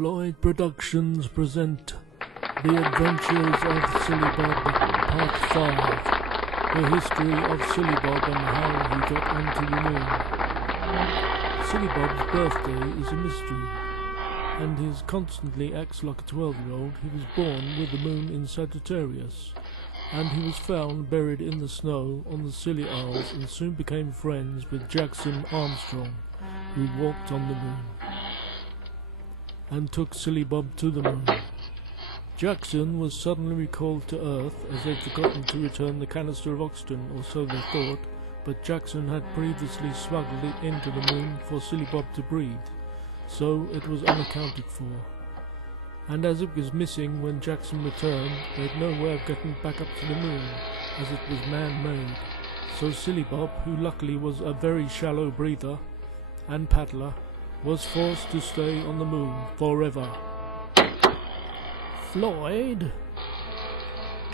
Floyd Productions present The Adventures of Silly Bob, Part 5, The History of Silly Bob and How He Got Onto the Moon. Silly Bob's birthday is a mystery, and he constantly acts like a 12-year-old. He was born with the moon in Sagittarius, and he was found buried in the snow on the Scilly Isles and soon became friends with Jackson Armstrong, who walked on the moon and took Silly Bob to the moon. Jackson was suddenly recalled to Earth as they'd forgotten to return the canister of oxygen, or so they thought, but Jackson had previously smuggled it into the moon for Silly Bob to breathe, so it was unaccounted for. And as it was missing when Jackson returned, they'd no way of getting back up to the moon, as it was man-made. So Silly Bob, who luckily was a very shallow breather and paddler, was forced to stay on the moon forever. Floyd,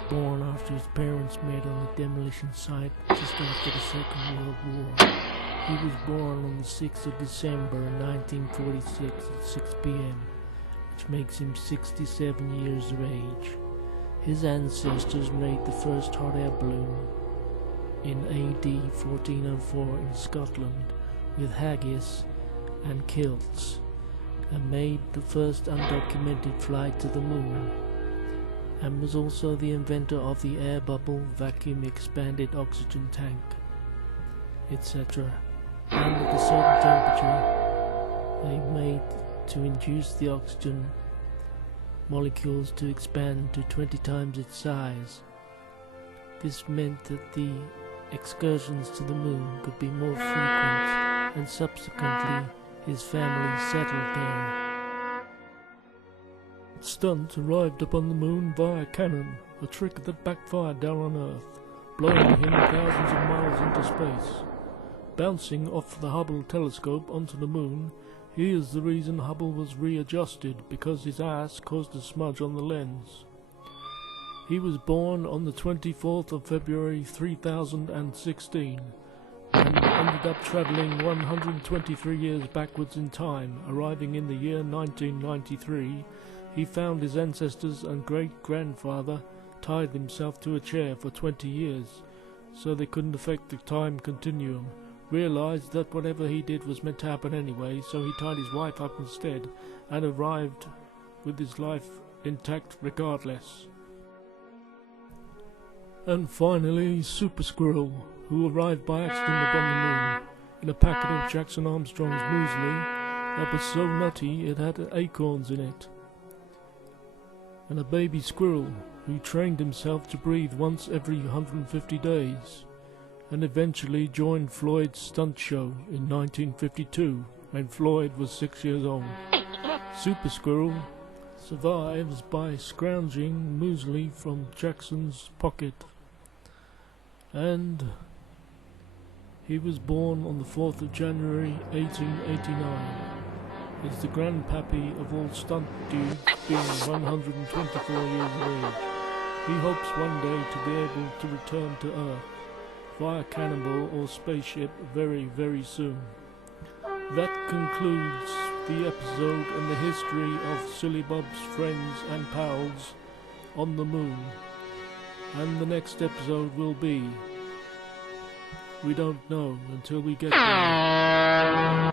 born after his parents met on the demolition site just after the Second World War. He was born on the 6th of December 1946 at 6 p.m., which makes him 67 years of age. His ancestors made the first hot air balloon in AD 1404 in Scotland with haggis and kilts, and made the first undocumented flight to the moon, and was also the inventor of the air bubble, vacuum expanded oxygen tank, etc. And at a certain temperature they made to induce the oxygen molecules to expand to 20 times its size. This meant that the excursions to the moon could be more frequent, and subsequently his family settled there. Stunt arrived upon the moon via cannon, a trick that backfired down on Earth, blowing him thousands of miles into space. Bouncing off the Hubble telescope onto the moon, he is the reason Hubble was readjusted, because his ass caused a smudge on the lens. He was born on the 24th of February 3016, and ended up travelling 123 years backwards in time. Arriving in the year 1993, he found his ancestors and great-grandfather tied himself to a chair for 20 years, so they couldn't affect the time continuum. Realized that whatever he did was meant to happen anyway, so he tied his wife up instead, and arrived with his life intact regardless. And finally, Super Squirrel, who arrived by accident upon the moon in a packet of Jackson Armstrong's muesli that was so nutty it had acorns in it. And a baby squirrel who trained himself to breathe once every 150 days, and eventually joined Floyd's stunt show in 1952 when Floyd was 6 years old. Super Squirrel survives by scrounging muesli from Jackson's pocket, and he was born on the 4th of January 1889. Is the grandpappy of all stunt dudes, being 124 years of age. He hopes one day to be able to return to Earth via cannonball or spaceship very, very soon. That concludes the episode and the history of Silly Bob's friends and pals on the moon. And the next episode will be, we don't know until we get there.